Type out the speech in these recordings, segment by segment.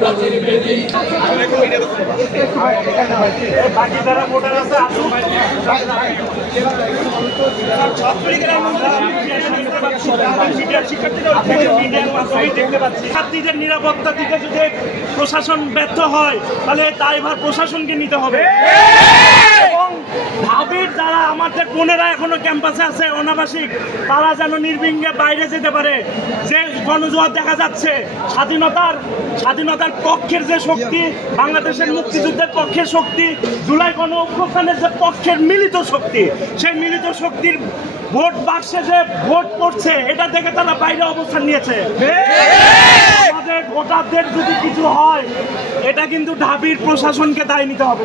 প্রাচীর বেদি বাকি যারা ভোটার আছে শিক্ষার্থীদের নিরাপত্তা দিকে যদি প্রশাসন ব্যর্থ হয় তাহলে দায়ভার প্রশাসনকে নিতে হবে। এবং ঢাবির যারা আমাদের বোনেরা এখনো ক্যাম্পাসে আছে অনাবাসিক, তারা যেন নির্বিঘ্নে বাইরে যেতে পারে। যে গণজোয়ার দেখা যাচ্ছে স্বাধীনতার পক্ষের যে শক্তি, বাংলাদেশের মুক্তিযুদ্ধের পক্ষের শক্তি, জুলাই গণ অভ্যুত্থানের যে পক্ষের মিলিত শক্তি, সেই মিলিত শক্তির ভোট বাক্সে যে ভোট পড়ছে এটা থেকে তারা বাইরে অবস্থান নিয়েছে। আমাদের ভোটারদের যদি কিছু হয় এটা কিন্তু ঢাবির প্রশাসনকে দায় নিতে হবে।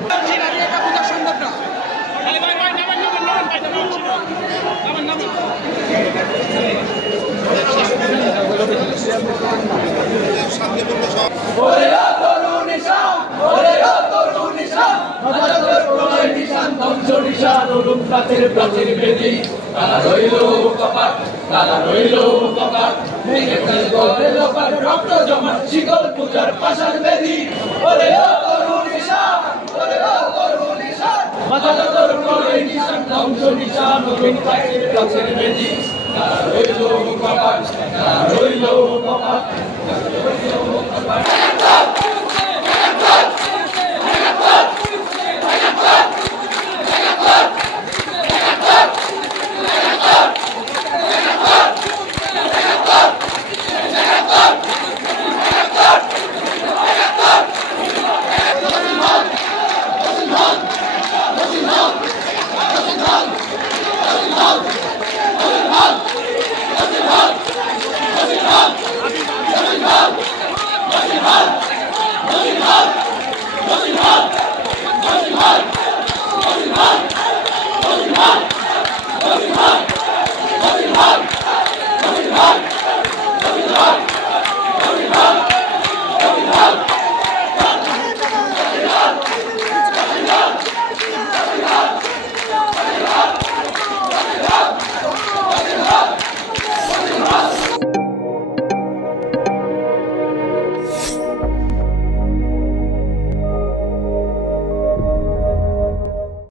প্রাচীর বেদি তারা রইল কপাট, তারা রইল কপাট, ভেঙে ফেলবো লোকার রক্ত জমা শিকল পূজার পাশার বেদি। ওরে ও তরুণ নিশান, ওরে ও তরুণ নিশান, বাজানো তোর প্রলয় নিশান, ধ্বংস নিশান নতুন প্রাচীর বেদি। তারা রইল কপাট, তারা রইল কপাট, তারা রইল কপাট।